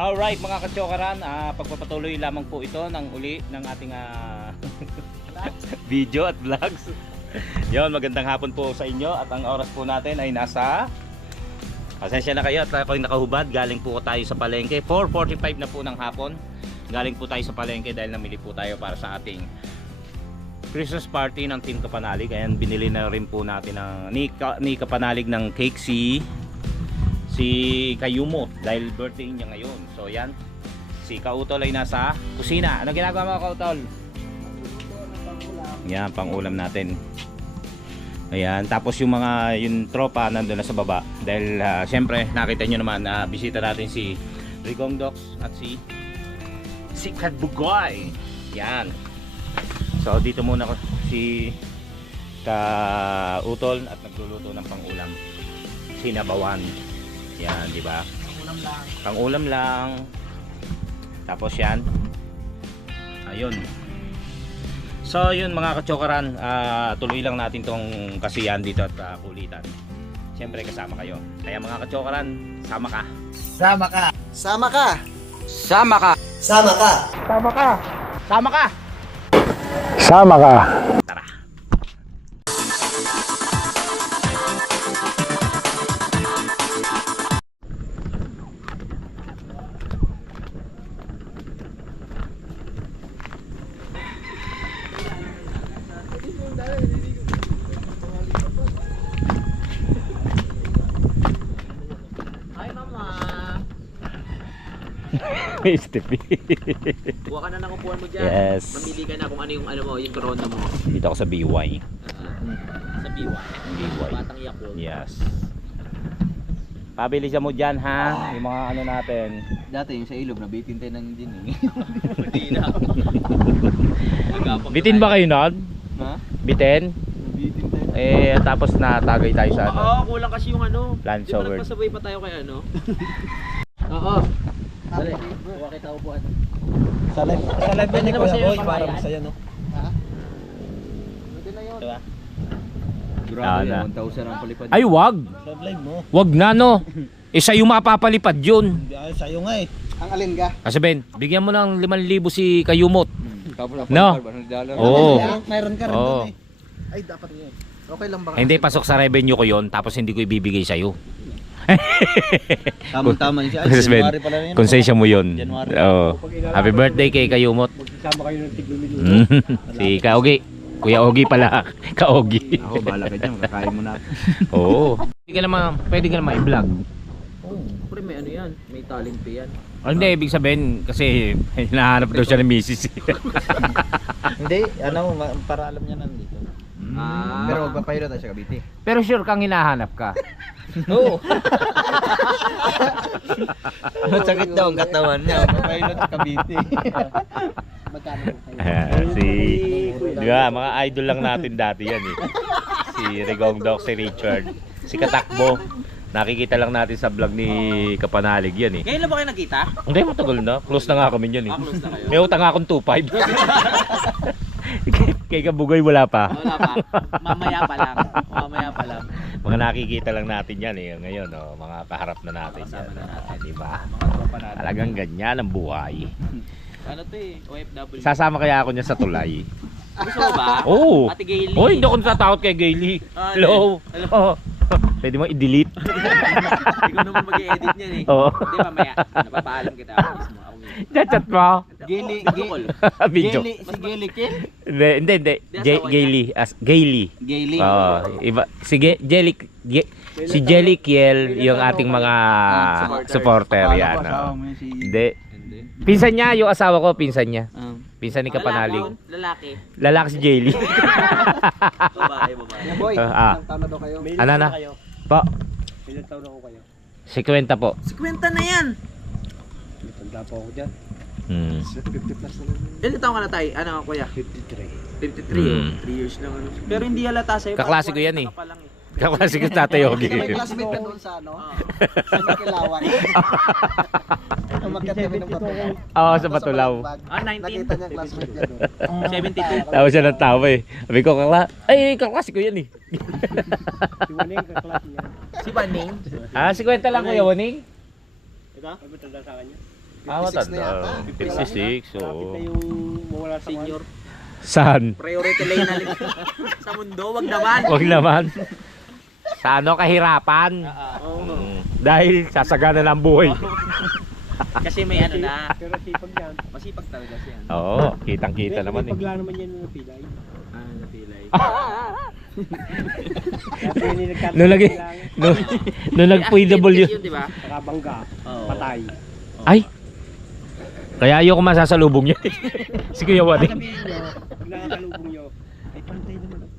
Alright mga katsokaran, pagpapatuloy lamang po ito ng uli ng ating video at vlogs. Yon, magandang hapon po sa inyo at ang oras po natin ay nasa, pasensya na kayo at ako'y nakahubad, galing po tayo sa palengke. 4:45 na po ng hapon, galing po tayo sa palengke dahil namili po tayo para sa ating Christmas party ng Team Kapanalig. Ayan, binili na rin po natin ni Kapanalig ng cake si Kayumot dahil birthday niya ngayon. So yan, si Kautol ay nasa kusina. Ano ginagawa mo, Kautol? Yan, pang ulam natin. Ayan, tapos yung tropa nandun na sa baba dahil syempre nakita nyo naman na bisita natin si Rigong Docs at si Kadbugoy. Yan. So dito muna si Kautol at nagluluto ng pang ulam. Sinabawan. Yan, di ba? Pang-ulam lang. Tapos yan. Ayun. So, yun mga katsokaran, tuloy lang natin tong kasiyan dito at kulitan. Siyempre kasama kayo. Kaya mga katsokaran, sama ka. Sama ka. Sama ka. Sama ka. Sama ka. Sama ka. Sama ka. Sama ka. Tara. Stevie. Kuha ka na ng upuan mo dyan. Yes. Mamili ka na kung ano yung corona mo. Dito ako sa BY. Sa biwa. BY. Batang Yakult. Yes. Pabili siya mo dyan ha. Yung mga ano natin. Dati yung sa ilog, nabitin tayo ng din eh. Hindi na. Bitin ba kayo nun? Ha? Bitin? Nabitin tayo. Tapos natagay tayo sa ano. Oo, kulang kasi yung ano. Lunch Di ba over. nagpasabay pa tayo kay ano? Oo. Dali, kuha kita upuan. Sa live Pwede ni na ba Kuya sa'yo Boy, yung para pamayan? masaya no? Pwede na yun. Diba? Grabe na. 1,000 ang palipad. Ay wag! Sa live mo. Wag na no! Isa yung mapapalipad yun. Ay, sa'yo nga eh. Ang alin ka? Kasi Ben, bigyan mo ng 5,000 si Kayumot. No. No. Oo. Mayroon ka rin Oo. doon eh. Ay, dapat yun. Okay lang ba? Hindi, pasok sa revenue ko yon tapos hindi ko ibibigay sa'yo. Tama siya. Ay, Kasi Ben, January pala yun. konsensya mo yun. January. Oo. Happy birthday kay Kayumot. Magsasama kayo ng tiglumin. Si Kaogi. Kuya Ogi pala. Kaogi. Ako, bahala ka dyan. Kakain mo na. Oo. Pwede ka naman i-vlog. Oo. Pre, may ano yan. May talent pa yan. Hindi, ibig sabihin kasi hinahanap daw siya ng misis. Hindi, para alam niya nandito. Pero wag papaylo tayo sa Cavite. Pero sure kang hinahanap ka. Oo. Masakit daw ang katawan niya. Papaylo sa Cavite. Di ba, mga idol lang natin dati yan eh. Si Rigong Doc, si Richard, si Katakbo. Nakikita lang natin sa vlog ni Kapanalig yan eh. Ngayon lang ba kayo nagkita? Hindi, matagal na. Close na nga kami yan eh. Close na kayo. May utang nga akong 2.5. Kay Kabugoy wala pa. Wala pa. Mamaya pa lang. Mamaya pa lang. Mga nakikita lang natin yan eh. Ngayon, mga kaharap na natin yan. Kasama na natin. Diba? Mga tropa natin. Talagang ganyan ang buhay. Ano to eh? OFW. Sasama kaya ako niya sa tulay. Gusto mo ba? Oo. Ate Gailey. Hoy, hindi ako natatakot kay Gailey. Hello. Oh. Pwede mo i-delete. Ikaw naman mag-i-edit niyan eh. Oo. Hindi, mamaya. Napapaalam kita ako mismo. Ako mismo. Chat mo. Gili, Video. si Gili Kin? Hindi. Gailey. Gailey. Gili. Oo. Iba. Si si Jelly Kiel, yung ating mga supporter yan. Hindi. Pinsan niya, yung asawa ko, pinsan niya. Pinsan ni Kapanalig. Lalaki. Lalaki si Jelly. Babae. Boy, ilang taon na daw kayo? Ano na? Po. Ilang taon na ko kayo? 50 po. 50 na yan. Tanda po ako dyan. 50 plus na lang. Ilan taon ka na tayo? Ano kuya? 53. 53 3 years lang ano. Pero hindi halata sa'yo. Kaklase ko yan eh. Ka pa lang eh. Kaklase ko Tatay Yogi. May classmate ka doon sa ano? Sa Makilawan. Umakyat kami ng Batulaw. Oo, sa Batulaw. Ah, 19. Nakita niya classmate niya doon. 72. Tawa siya ng tawa eh. Sabi ko, kaklase ko yan eh. Si Waning kaklase niya. Si Baning. 50 lang Kuya Waning? Ito? May matanda sa kanya? matanda. 56, oo. Yung mawala sa senior. Saan? Priority lane na sa mundo, wag naman. Wag naman. Sa ano, kahirapan. Dahil sasagana ng buhay. Kasi may ano na. Pero sipag yan. Masipag talaga siya. Oo, kitang-kita naman eh. Pagla naman yan ng pilay. Napilay. Dati yun yung nagkataon Nung lagi, nung nag-PW. Yun, di ba? Nakabangga. Oo. Patay. Ay! Kaya ayoko masasalubong niya. Si Kuya Wadi. Sabihin nyo, pag nakakalubong nyo, ay pantay naman ang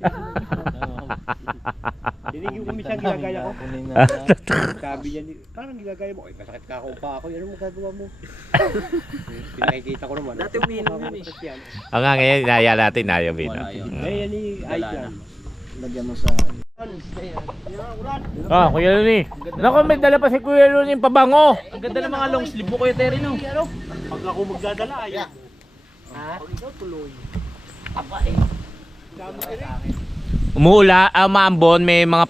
Dinig yung kumisang ginagaya ko. Sabi niya, parang ginagaya mo, ay masakit ka ako pa ako, ano mo gagawa mo? Pinakikita ko naman. Dati umiinom yun eh. Ang nga ngayon, inaya natin, ayaw mo. Wala yun. Ay, yan ayos yan. Lagyan mo sa... Ah, Kuya Luni. Naku, may dala pa si Kuya Luni yung pabango. Ang ganda ng mga long sleeve mo, Kuya Terry, no? Pag ako magdadala, ayun. Pag ikaw tuloy. Umuula, maambon, may mga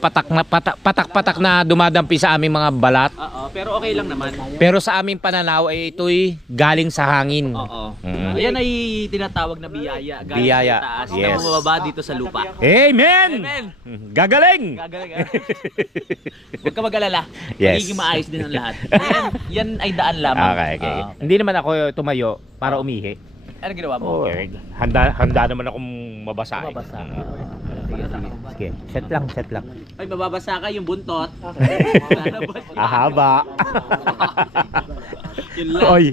patak-patak na dumadampi sa aming mga balat. Oo, pero okay lang naman. Pero sa aming pananaw ay ito'y galing sa hangin. Oo. Mm. Yan ay tinatawag na biyaya. Galing Biyaya, sa taas. yes. Na bumababa dito sa lupa. Amen! Amen! Gagaling! Gagaling. Huwag ka mag-alala. Yes. Magiging maayos din ang lahat. Yan ay daan lamang. Okay. Oo. Hindi naman ako tumayo para umihi. Ano ginawa mo? Oh, handa naman akong mabasa. Mabasa. Sige, set lang. Ay, mababasa ka yung buntot. Ahaba. Yun lang. Oy,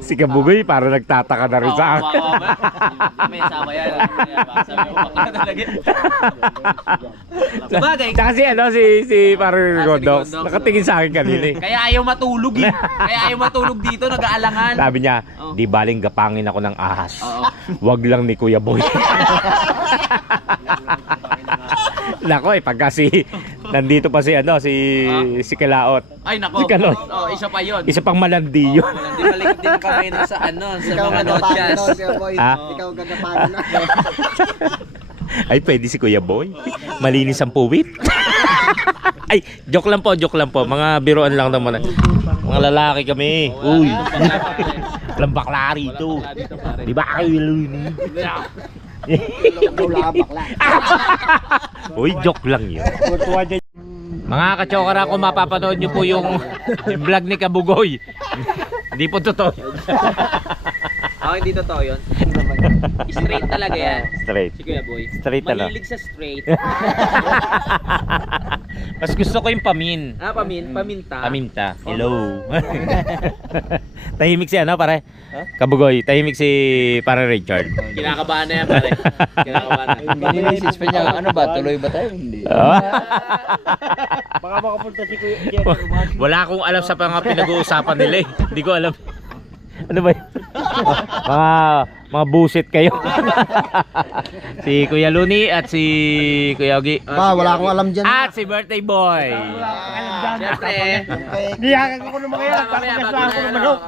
si Kabugoy para nagtataka na rin sa akin. May sama yan. Sabi ko, baka talaga. Sabagay. Tsaka si Paro Gondox, Gondox, nakatingin sa akin kanina eh. Kaya ayaw matulog eh. Kaya ayaw matulog dito, nag-aalangan. Sabi niya, Oh. di baling gapangin ako ng ahas. Oo. Wag lang ni Kuya Boy. Nako pagka nandito pa si Kalaot. Ay, nako. Si Kaloy. Oh, isa pa yun. Isa pang malandi yun. Hindi malikot din kamay na sa sa Ikaw mga gagapagan notyas. nun, Kuya Boy. Ha? Ikaw gagapagan nun. Ay, pwede si Kuya Boy. Malinis ang puwit. Ay, joke lang po. Mga biruan lang naman. Mga lalaki kami. Uy. Walang bakla rito. Di ba kayo Luni? Wala ka bakla. Uy, joke lang yun. Tuwa dyan. Mga kachokara, kung mapapanood nyo po yung vlog ni Kabugoy. Hindi po totoo. Hindi totoo yun. Straight talaga yan. Straight. Si Kuya Boy. Straight talaga. Mahilig sa straight. Mas gusto ko yung paminta. Paminta. Hello. Tahimik si pare? Kabugoy, tahimik si pare Richard. Kinakabahan na yan, pare. Kinakabahan na. Message pa niya, ano ba? Tuloy ba tayo? Hindi. Baka makapunta si Kuya Jerry. Wala akong alam sa mga pinag-uusapan nila eh. Hindi ko alam. Ano ba yun? mga busit kayo. Si Kuya Luni at si Kuya Ogi. Wala akong alam dyan. At si birthday boy. Siyempre. Niyakan ko ng mga yan. Mamaya, Tapos bago nasa ako na ng manok.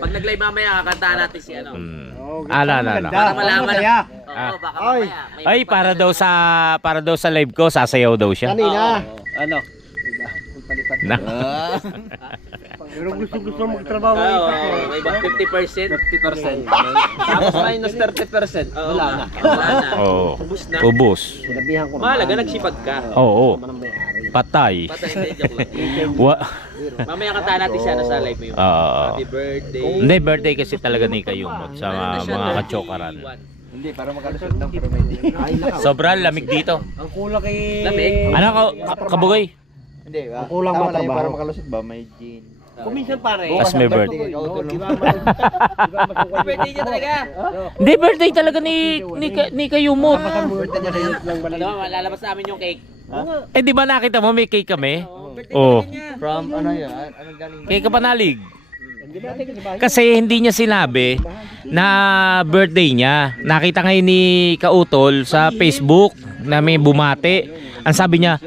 Pag nag-live mamaya, kakantahan natin si ano. Ano. Para malaman. Masaya. Oo, baka mamaya. Ay, para daw sa live ko, sasayaw daw siya. Kanina. Ano? Na. Pero gusto magtrabaho. May 50%. 50%. Tapos minus 30%. Wala na. Oo. Ubus na. Ubus. Sinabihan ko Mahalaga, nagsipag ka. Oo. Patay. Patay, hindi, joke lang. Mamaya kantahan natin siya sa live mo yun. Happy birthday. Hindi, birthday kasi talaga ni Kayumot sa mga kachokaran. Hindi, para makalusot ng pero may Sobrang lamig dito. Ang kulang kay... Lamig. Ano Kabugoy? Hindi, kulang tama ba lang yung trabaho? para makalusot ba? May gin. Kuminsan pare. Tas may birthday. Di ba masukal? Birthday niya talaga. Hindi, birthday talaga ni Kayumot. Birthday niya rin lang ba? Ano, lalabas namin yung cake. Eh, di ba nakita mo may cake kami? Birthday Oh. niya. From ano yun? Anong galing? Cake Kapanalig. Hindi natin kasi bahay. Kasi hindi niya sinabi na birthday niya. Nakita ngayon ni Kautol sa Facebook na may bumate. Ang sabi niya,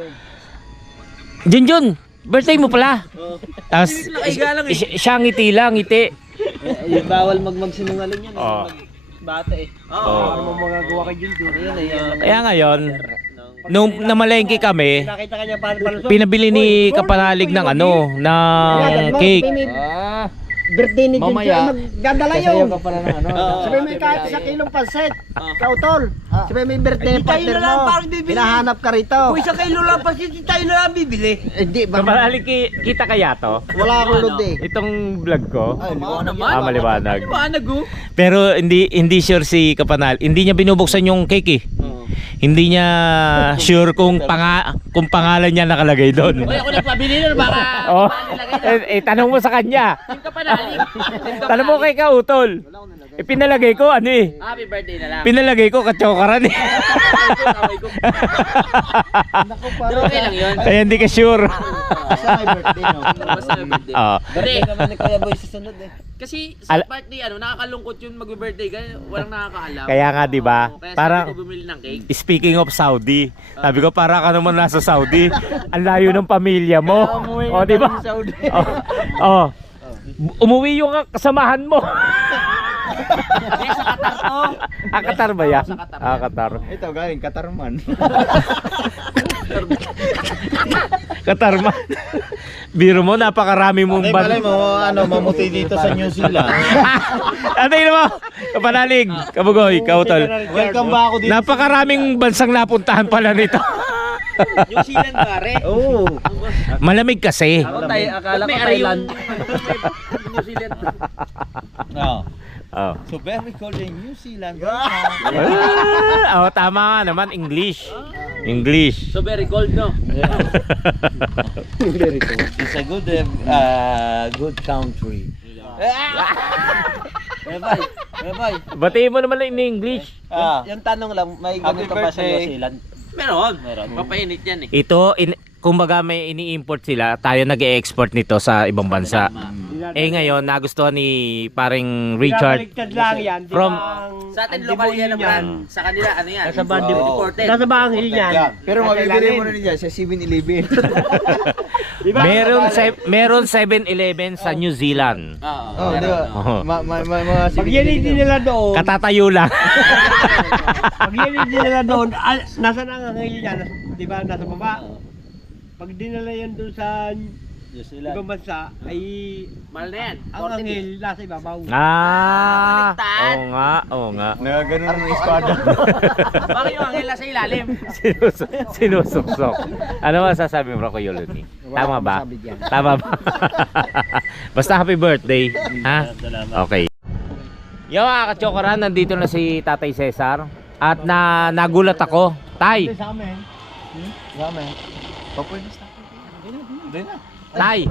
Junjun, birthday mo pala. Tapos siya ngiti lang, ngiti. Bawal magsinungaling yan. Oh. Bata eh. Para mo magagawa kay Junjun. Kaya ngayon, nung namalengke kami, Nakita kanya paano palusot. pinabili ni Kapanalig ng ng cake. birthday ni Jim Mamaya, magdadala Kasayaw yun. ka pala ng ano. Sabi may kahit 1 kilong pansit. Kautol. Sabi may birthday Ay, di tayo partner na lang mo. parang bibili. Hinahanap ka rito. Kung 1 kilo lang pa siya, tayo na lang bibili. Hindi, Kapanali, kita kaya to? wala akong load eh. Itong vlog ko? Ay, liwanag Ah, maliwanag. Liwanag oh. Pero hindi sure si Kapanal. Hindi niya binubuksan yung cake eh. Hindi niya sure kung pangalan niya nakalagay doon. Uy, ako nagpabili na baka Oh. Tanong mo sa kanya. yung kapanali. Tanong mo kay Kautol. Pinalagay ko ano eh. Happy birthday na lang. Pinalagay ko katsokaran eh. Okay lang yun. Kaya hindi ka sure. Basta may birthday, no? Basta may birthday. Oo. Birthday naman ni Kuya Boy sa sunod eh. Kasi sa Al- birthday, nakakalungkot yun mag-birthday ka, walang nakakaalam. Kaya nga, di ba? Oo, kaya Parang- sabi ko bumili ng cake. Speaking of Saudi, sabi ko para ka naman nasa Saudi. Ang layo ng pamilya mo. O, di ba? Oh. Umuwi yung kasamahan mo. Hindi, sa Qatar to. Qatar ba yan? Sa Qatar. Qatar. Ito galing Katarman. Qatar man. Biro mo, napakarami mong Malay mo, mamuti dito sa New Zealand. Atay mo, kapanalig, kabugoy, kautol. Welcome ba ako dito? Napakaraming bansang napuntahan pala nito. New Zealand pare. Oo. Malamig kasi. Ako tayo, akala ko May Thailand. New Zealand. No. Oh. So very cold in New Zealand. Oh, tama nga naman, English. English. So very cold, no? Very cold. It's a good country. Bye-bye. Batiin mo naman in English. Yung tanong lang, may Happy ganito ba sa birthday. New Zealand? Meron. Papainit yan eh. Ito, kumbaga may ini-import sila, tayo nag-e-export nito sa ibang bansa. Eh ngayon, nagustuhan ni paring Richard Pinabaliktad lang yan. di from- ba ang- Sa atin ang lokal demonyo yan ang niyan. brand. Sa kanila, ano yan? Nasa bandi Oo. Imported. Nasa bahangil yan. Pero mabibili mo na niya sa 7-Eleven. Diba? meron 7-Eleven sa New Zealand. Oo. Oh, di ba? Oo. Mga Pag yan hindi nila doon, Katatayo lang. pag yan hindi nila doon, nasa ang angil niya, di ba, nasa baba. Pag dinala yan doon sa New Zealand. ibang bansa, ay Mahal na yan. ang angil nasa ibabaw. Baliktad. Oo nga. Nagaganon ng espada. Bakit yung angel nasa ilalim? Sinusuksok. Ano masasabi mo, Kuya Luni? Tama ba? masabi diyan. Tama ba? Basta happy birthday. Ha? Okay. Yo, mga kachokoran, nandito na si Tatay Cesar. At nagulat ako. Tay, Sa amin, Sa amin. Papuin na. Hindi na. Tay,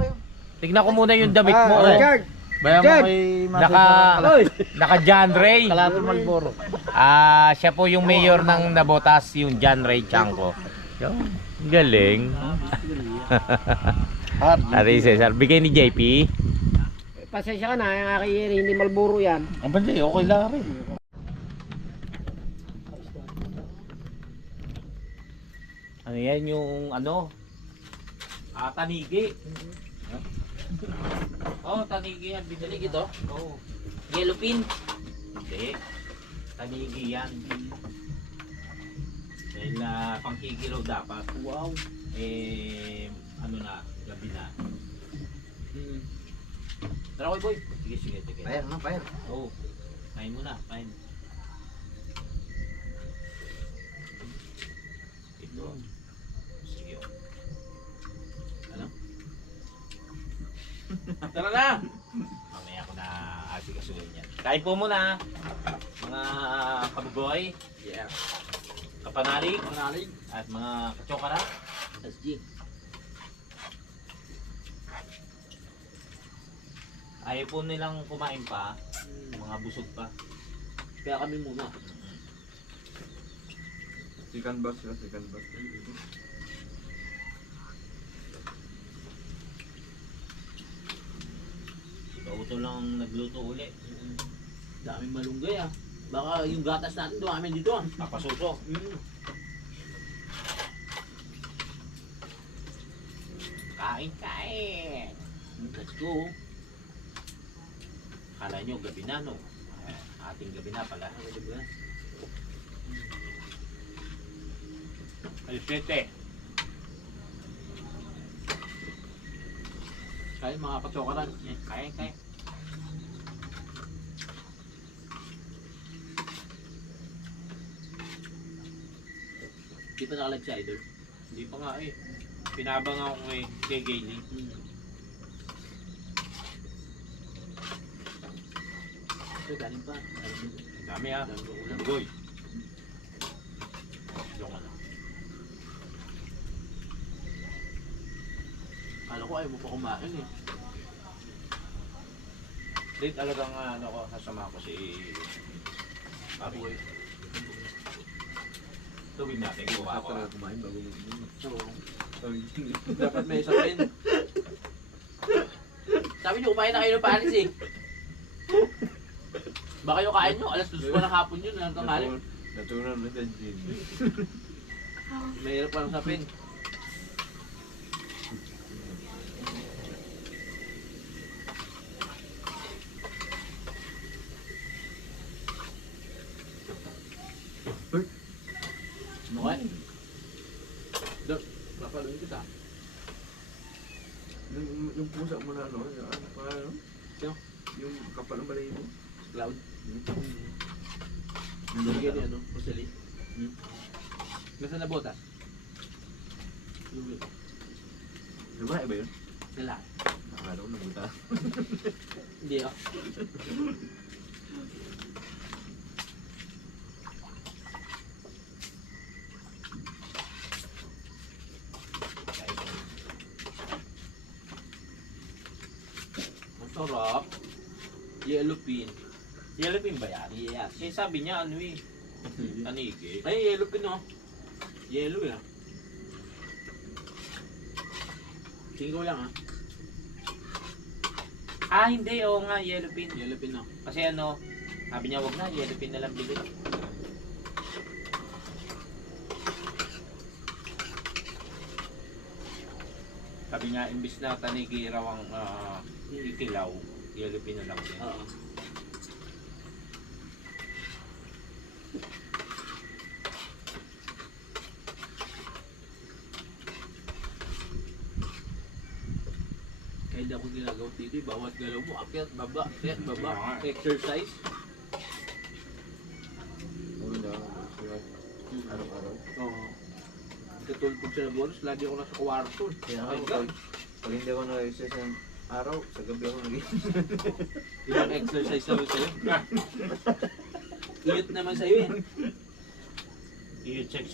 tignan ko muna yung damit mo. Oh. Richard, Bayan mo kay Naka John Ray. Kalator Malboro. Siya po yung mayor ng Nabotas, yung John Ray Chanco. Yo, galing. Tatay Cesar, bigay ni JP. pasensya ka na, yung aking hindi Malboro yan. Ang bandi, okay lang rin. Ano yan yung ano? Tanigi. Oh, tanigi yan. Binili ito. Oh. Yellow pin. Hindi. Tanigi yan. Dahil pangkikilaw dapat. Wow. Ano na, gabi na. Tara ko boy. Sige. Pair. Oh. Kain mo na, kain. Ito. Sige. Ano? Tara na! Mamaya ko na asikasuhin yan. Kain po muna, mga kabugoy, Yeah. kapanalig, at mga kachokara. SG. Ayaw po nilang kumain pa, mga busog pa. Kaya kami muna. Second bus. Ito lang nagluto uli. Daming malunggay ah. Baka yung gatas natin dumami dito ah. Napasuso. Kain. Let's go. Kala nyo gabi na no? Ating gabi na pala. Alas 7. Kaya mga katsokaran. Kain. Di pa nakalive si Idol. Hindi pa nga eh. Pinabang ako kay Gailey. Ito, galing pa. Dami ah. Dami ko ulam. Goy. Joke lang. Kala ko ayaw mo pa kumain eh. Hindi talagang ano ko, kasama ko si Paboy. Tuwing natin gawa ko. kumain bago mo. Oo. Dapat may isa rin. Sabi niyo, kumain na kayo ng panis eh. Baka yung kain nyo, alas 2 pa ng hapon yun, hanggang tanghali. Natural na sa gym. Mahirap pa lang sapin. Okay? Dok, papaluin kita. Yung pusa mo na ano, yung ano pa ano? Sino? Yung kapal ng balay mo. Cloud. Bigyan ni ano, Roseli. Nasaan na botas? Babae ba yun? Lalaki. Nakakala ko nabuta. Hindi ah. Ang sarap. Yellow pin. Yellow pin ba yan? Yes. Eh sabi niya ano eh. Tanigi. Ay, yellow pin oh. Yellow yan. Tingin ko lang ah. Ah hindi, oo nga, yellow pin. Yellow pin oh. Kasi ano, sabi niya wag na, yellow pin na lang bigay. Sabi niya, imbis na tanigi raw ang ikilaw, yellow pin na lang din. Oo. Kahit ako ginagawa dito, bawat galaw mo, akyat, baba, exercise. Maganda ako. Araw-araw. Oo. Katulpog sa bonus, lagi ako nasa kwarto. Kaya Ay, ako, pag hindi ako nag-exercise ng araw, sa gabi ako nag-exercise. Yung exercise naman sa'yo. Iyot naman sa'yo eh. I-check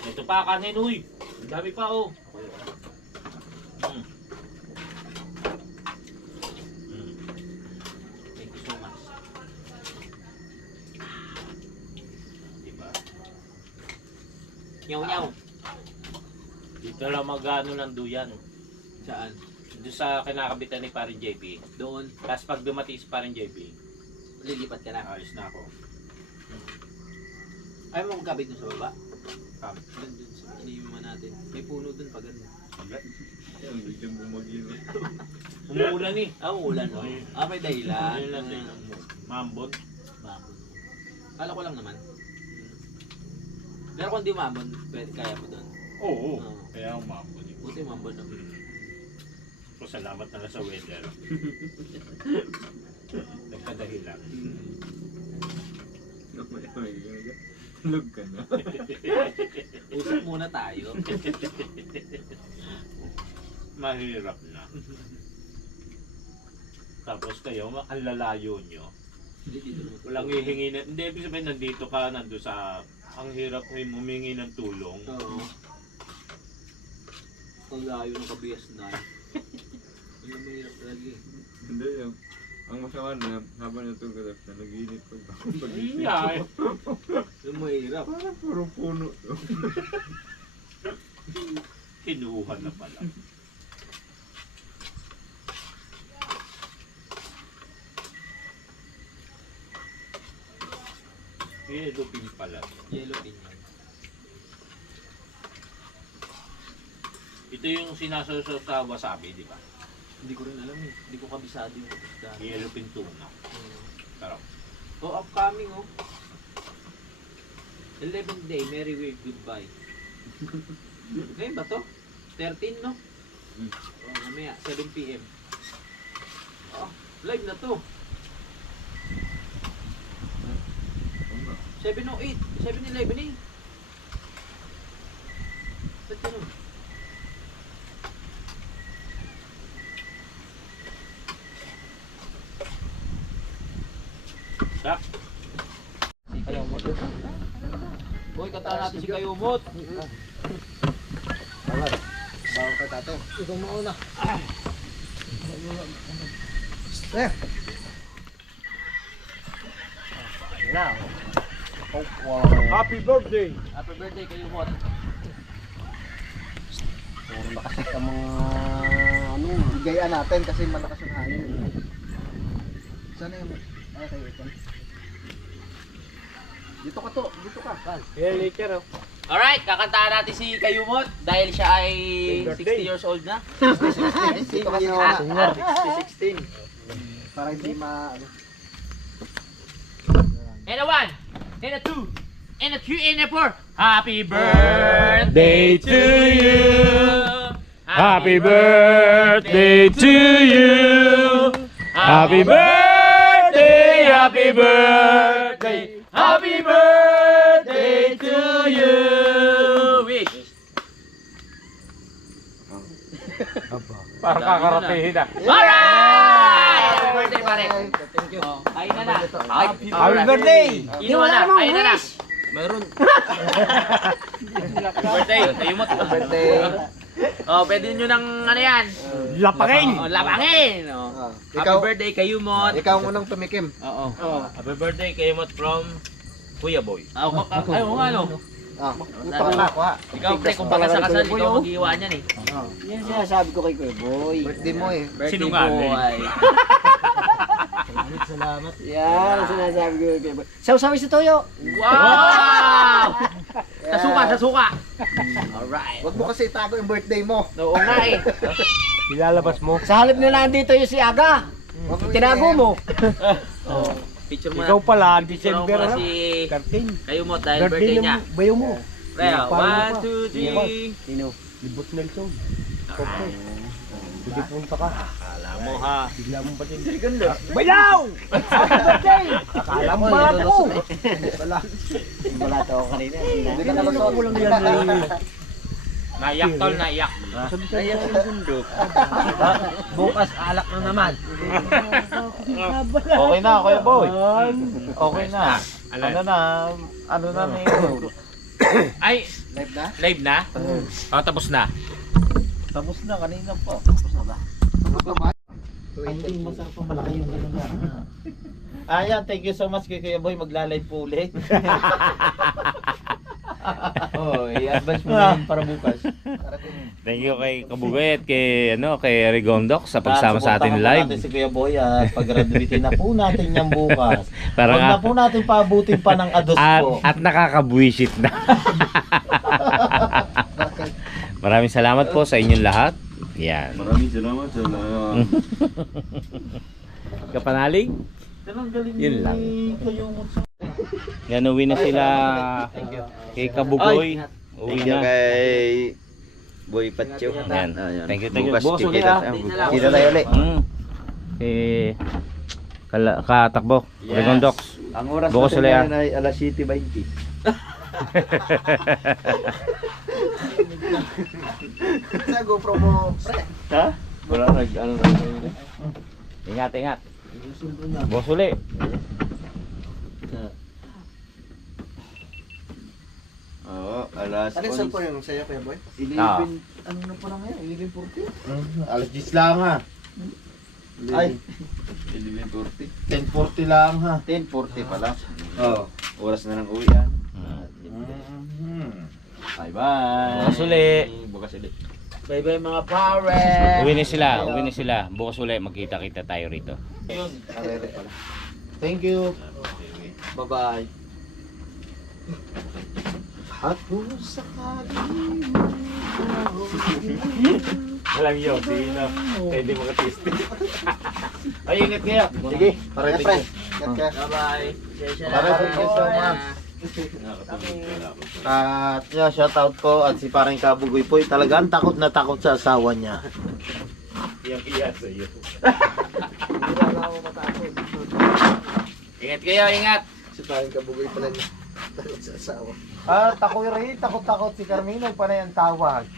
Ito pa, kanin uy. Ang dami pa oh. Mm. Thank you so much. Diba? Nyaw-nyaw. Dito lang magano ng duyan. Saan? Doon sa kinakabitan ni Parin JP. Doon. Tapos pag dumating si Parin JP, Lilipat ka na. ayos na ako. Ayaw mo magkabit dun sa baba? Kabit. Doon sa iniiman natin. May puno dun pag ano. Yan, biglang bumagyo. Umuulan eh. Ah, uulan oh. Ah, may dahilan. Ayun lang din. Mambon. Bakit? Kala ko lang naman. Pero kung di umambon, pwede kaya mo doon. Oo. Oo. Kaya umambon eh. Buti umambon na. So, salamat na lang sa weather. Nagkadahilan. Tulog ka na. Usap muna tayo. Mahirap na. Tapos kayo, ang lalayo nyo. Hindi dito naman. Walang hihingi na, hindi, ibig sabihin nandito ka, nandun sa, ang hirap humingi ng tulong. Oo. Ang layo ng kabiyas na. Yung mahirap lagi. Hindi yung ang masama na habang natulog ka na nag-iinit ko ba? Yeah. Yung mahirap. Parang puro puno to. Kinuha na pala. Yellow pin pala. Yellow pin yan. Ito yung sinasasaw sa wasabi, di ba? Hindi ko rin alam eh. Hindi ko kabisado yung isda. Yellow pin tuna. Sarap. Oh, upcoming oh. 11th day, Merry Way, Goodbye. Ngayon ba to? 13 no? Mamaya, 7 PM. Live na to. 7:08, 7:11 eh. Ba't ganun? Boy, kanta natin si Kayumot. Bawa ka tato. Ikaw mauna. Happy birthday! Happy birthday, Kayumot. Puro lakas ang mga ano, bigayan natin kasi malakas ang hangin. Sana yung kayo ito. Dito ka to, dito ka. Yeah, later oh. Alright, kakantahan natin si Kayumot dahil siya ay 60 years old na. Dito kasi na. 16. Para hindi ma... And a 1, and a 2, and a 3, and a 4. Happy birthday to you. Happy birthday to you. Happy birthday, happy birthday. Happy birthday to you. Wish. Parang kakarapihin na. Alright! Happy birthday, pare. Thank you. Oh, kain na na. Happy birthday! Inuwa na, kain na na. Mayroon. Happy birthday, Kayumot. Birthday. Oh, pwede nyo ng ano yan? Lapangin! Oh, lapangin. Oh. Happy Ikaw, birthday, Kayumot. ikaw ang unang tumikim. Oo. Happy birthday kay Mot from Kuya Boy. Ay, oo nga no. Utang na ako ha. Ikaw, pre, kung baka sa kasal, ikaw mag-iwa niyan eh. Yan sinasabi ko kay Kuya Boy. Birthday mo eh. Birthday Sinungaling. boy. Salamat. Yan ang sinasabi ko kay Kuya Boy. Saw-sawi si Toyo. Wow! Sasuka, sasuka. Alright. Huwag mo kasi itago yung birthday mo. Oo nga eh. Ilalabas mo. Sa halip na nandito yung si Aga. Tinago mo. Oh, picture mo Ikaw na. pala, Picture mo December na na. si 13. Kayumot dahil birthday niya. bayo mo. Pre, 1, 2, 3. Sino? Libot Nelson. Okay. Sige, punta ka. Akala mo ha. Bigla mong patin. Bayaw! Akala mo Balat eh. ko! Wala to ako kanina. Hindi ka nalusot. Walang yan eh. Naiyak tol, naiyak. Naiyak sa bundok. Bukas alak na naman. Okay na, Kuya Boy. Okay na. Ano na may Ay, live na? live na? Oh, tapos na. Tapos na, kanina pa. Tapos na ba? Ang masarap pa malaki yung gano'n na. Ayan, thank you so much kay Kuya Boy. Magla-live po ulit. I-advance mo na yun para bukas. Thank you kay Kabugay at kay kay Rigondok sa pagsama sa atin live. Natin si Kuya Boy at pag-graduate na po natin yan bukas. Parang Huwag na po natin paabutin pa ng ados po. at nakakabwisit na. Maraming salamat po sa inyong lahat. Yan. Maraming salamat sa mga Kapanalig. Yun lang. Yan, uwi na sila kay Kabugoy. Uwi na. kay Boy Patyo. Yan. Thank you, thank you. Bukas Bukas ulit kita- ah. Kita tayo ulit. Katakbo. Rigondox. Ang oras Bukas natin ulit, ngayon ay alas 7:20. Sa GoPro mo, pre. Ha? Wala ano na. Ingat, ingat. Bukas ulit. Oo, alas Ano yung cellphone yung sa'yo, Kuya Boy? 11. Ano na pa lang yan? 11:40? Alas 10 lang ha. Ay. 11:40. 10:40 lang ha. 10:40 pala. Oo, oras na ng uwian. Bye-bye. Bukas ulit. Bukas ulit. Bye-bye mga pare. Uwi na sila. Uwi na sila. Bukas ulit. Magkita-kita tayo rito. Thank you. Bye-bye. Ako sa Alam yun. Sino? Pwede mo ka-tasting. Ay, ingat kayo. Sige. Para friend. Ingat ka. Bye-bye. Thank you so much. At yeah, shoutout ko at si parang Kabugoy po, talagang takot na takot sa asawa niya. Iyang-iya sa iyo. Hindi na ako matakot. Ingat kayo, ingat. Si parang Kabugoy pala niya. Takot sa asawa. Ah, takoy rin. Takot-takot si Carmino. Panay ang tawag.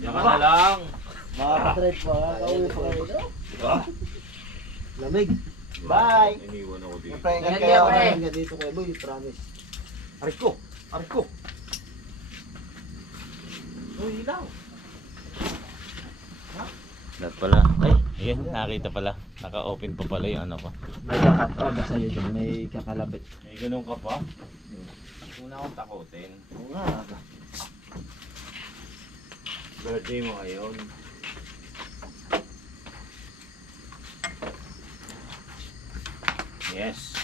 Diyan ka na lang. Mga katrip, mga kauwi pa kayo. Lamig. Bye! Iniwan ako dito. Magpahinga Ingat kayo. kayo, pre. Magpahinga dito kayo, boy. Promise. Aray ko! Aray ko! Uy, ilaw! Lahat pala. Ay, ayun, nakita pala. Naka-open pa pala yung ano ko. May kakatod sa'yo dyan, may kakalabit. May ganun ka pa? Una akong takutin. Oo nga. Birthday mo ngayon. Yes.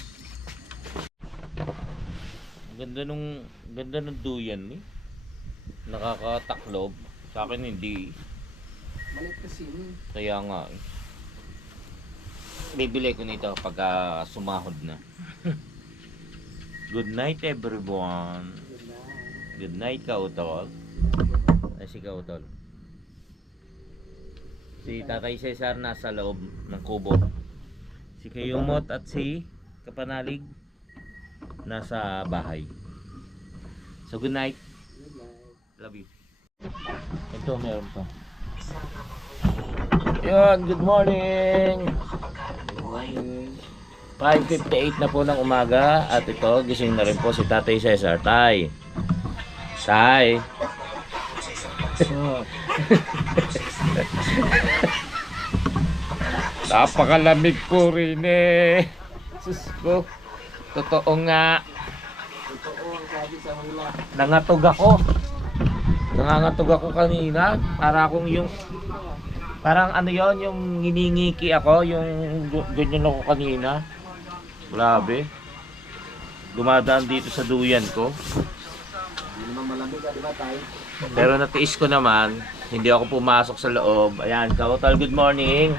Ganda nung duyan eh. Nakakataklob. Sa akin hindi. Malit kasi yun. Kaya nga eh. Bibili ko nito pag sumahod na. Good night everyone. Good night Kautol. Ay si Kautol. Si Tatay Cesar nasa loob ng kubo. Si Kayumot at si Kapanalig nasa bahay. So good night. Love you. Ito meron pa. Yan, good morning. 5:58 na po ng umaga at ito gising na rin po si Tatay Cesar. Tay. Tay. Napakalamig po rin eh. Sus ko. Totoo nga. Nangatog ako. Nangangatog ako kanina. Para akong yung parang ano yon, yung hiningiki ako, yung ganyan ako kanina. Grabe. Dumadaan dito sa duyan ko. Hindi naman malamig ka, di ba tayo? Pero natiis ko naman, hindi ako pumasok sa loob. Ayan, Kautol, good morning.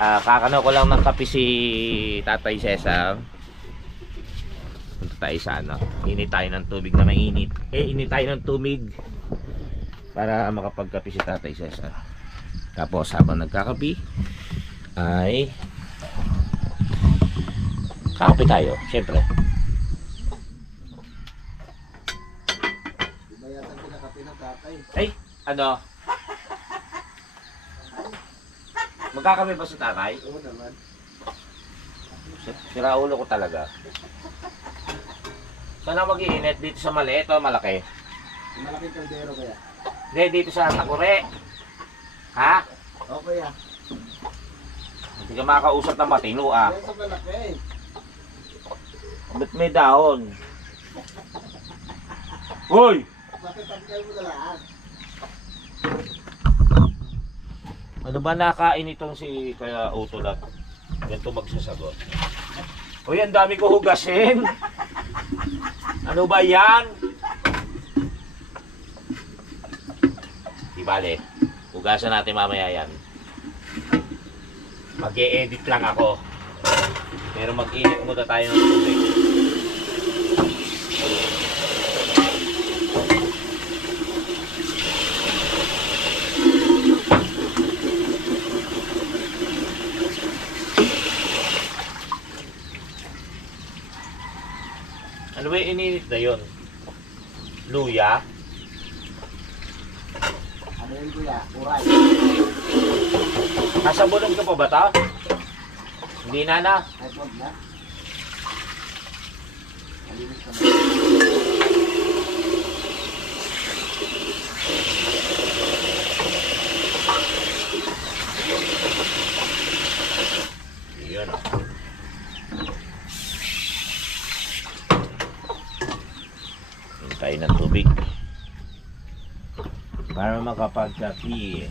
Kakano ko lang ng kape si Tatay Cesar. Punta tayo sa ano, init tayo ng tubig na mainit. Init tayo ng tubig para makapagkape si Tatay Cesar. Tapos habang nagkakape ay kakape tayo, syempre. Di ba yata pinakapi ng tatay? Ay, ano? Magkakape ba si Tatay? Oo naman. Sira ulo ko talaga. Saan ako mag-iinit? Dito sa maliit o malaki? Malaking kaldero kaya? Hindi, dito sa Takure. Ha? Okay ah. Hindi ka makausap ng matino ah. Yan sa malaki. Ba't may dahon? Hoy! Bakit tanggal mo na lahat? Ano ba nakain itong si Kaya Utolat? Ganito magsasagot. Hoy, ang dami ko hugasin. Ano ba yan? Di bale, hugasan natin mamaya yan. Mag-e-edit lang ako. Pero mag-init muna tayo ng tubig. Ano ba yung ininit na yun? Luya? Ano yun kuya? Uray. Nasabunan ka pa ba ta? Hindi na na. iPod na? Malinis ka na. Yun. Hintay ng tubig. Para makapagkapi.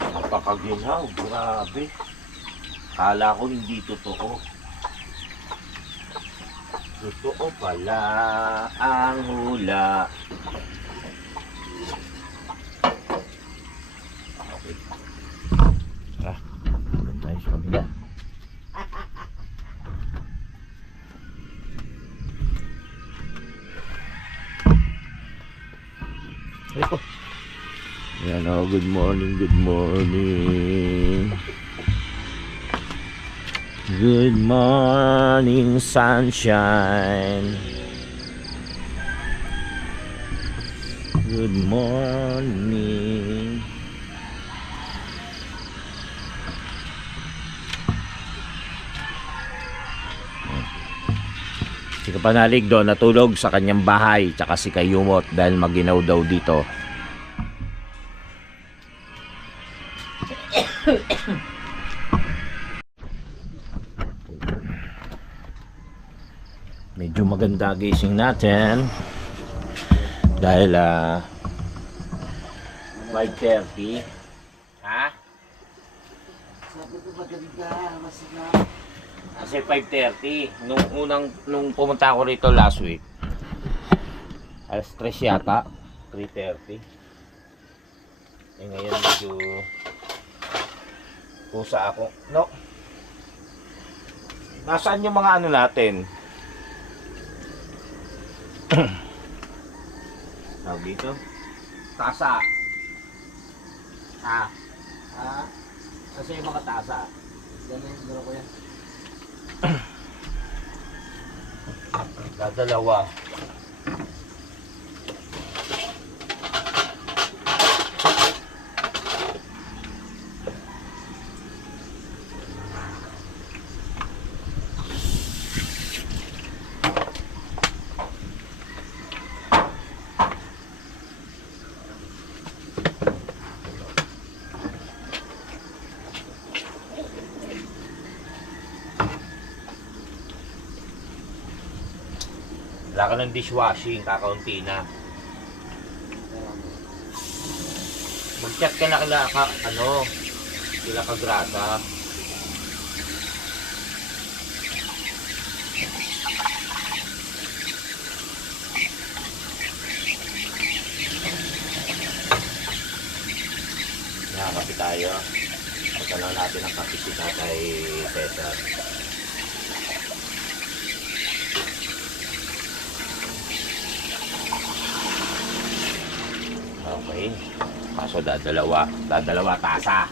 Napakaginaw, grabe. Kala ko hindi totoo. Totoo pala ang hula. Okay. Tara, doon tayo sa kabila. Ayoko. Yan o, good morning, good morning. Good morning, sunshine. Good morning. Si Kapanalig doon natulog sa kanyang bahay, tsaka si Kayumot dahil maginaw daw dito. Medyo maganda gising natin dahil 5:30. Ha? Sabi ko maganda, mas na. Kasi 5:30 nung pumunta ako rito last week. Alas 3 yata, 3:30. Eh ngayon medyo pusa ako. No. Nasaan yung mga ano natin? Tawag dito? Tasa. Ha? Kasi yung mga tasa. Yan yung siguro ko yan. Dadalawa. Wala ka ng dishwashing, kakaunti na. Mag-chat ka na kila ka grasa. Nakakapi tayo. Pagkala natin ang kapi si Tatay Cesar. Okay. Kaso dadalawa tasa.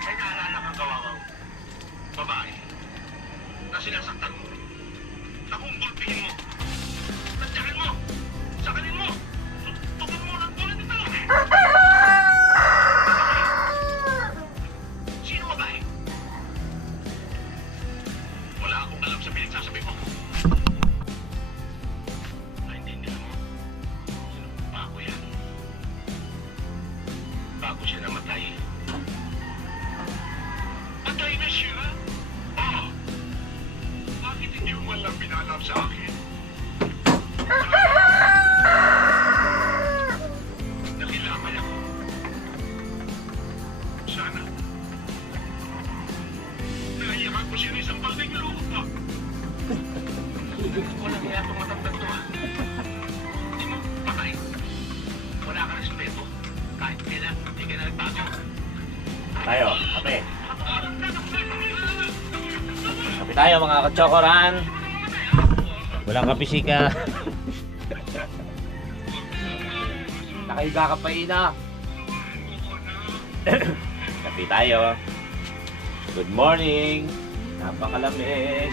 May naalala kang kawawang babae na sinasaktan mo, na kung gulpihin mo, tadyakin mo, sakalin mo, tutukan mo ng tulad nito. Sino babae? Wala akong alam sa pinagsasabi mo. Naintindihan mo? Bago yan. Bago siya namatay. Patay na siya? Oh! Bakit hindi mo man lang pinalam sa akin? Nakilamay ako. Sana. Naiyakan ko siya ng isang balding lupa. Gusto ko lang kaya itong matandang to. Hindi mo patay. Wala ka respeto. Kahit kailan, hindi ka na nagbago. tayo mga kachokoran. Walang kapisika. Nakahiga ka pa, Ina. Kapi tayo. Good morning. Napakalamig.